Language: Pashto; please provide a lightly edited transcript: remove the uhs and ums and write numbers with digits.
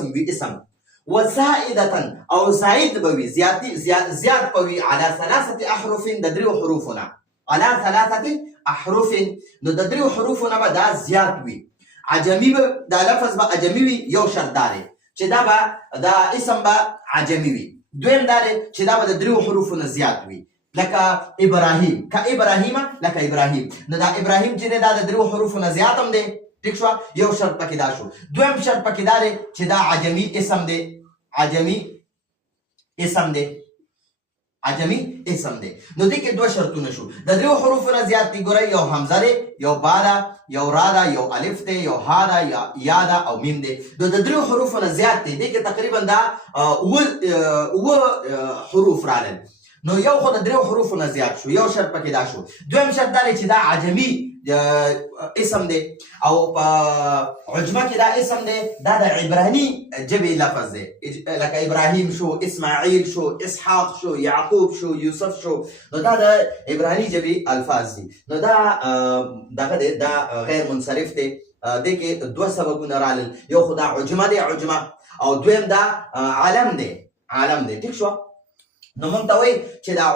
اسم وي اسم وزائدة او زائد بوي زیات بوي على 3 احرف د دریو حروفنا على 3 احرف نو د دریو حروفنا به دا زیات وي عجمی به دا لفظ به عجمی وي یو شرط داري چې دا به دا اسم به عجمی وي دویم داري چې دا به د دریو حروفنا زیات وي لکه ابراهیم ابراهیم لکه ابراهیم نو دا ابراهیم چې دا د دریو حروفنا زیات هم دی ٹھیک شو یو شرط پکې دا شو دویم شرط پکې دا دی چې دا عجمی اسم دی عجمی اسم دی نو دې کې دوه شرطونه شو د دریو حروفنا زیات دي ګورئ یو حمزه دی یو با ده یو را ده یو الف دی یو ها ده یا ده او میم دی نو د دریو حروفنا زیات دي دې کې تقریبا دا اوه حروف رالل نو یو خو د دریو حروفنا زیات شو یو شرط پکې دا شو دویم شرط دا دی چې دا عجمی اسم دی او په عجمه کې دا اسم دی دا د عبراني ژبې لفظ دی لکه ابراهیم شو اسماعیل شو اسحاق شو یعقوب شو یوسف شو نو دا د عبراني ژبې الفاظ دي نو دا دغه دی دا غیر منصرف دی دې کې دوه سببونه رالل یو خو دا عجمه دی عجمه او دویم دا عالم دی ټیک شو نو موږ ته وایي چې دا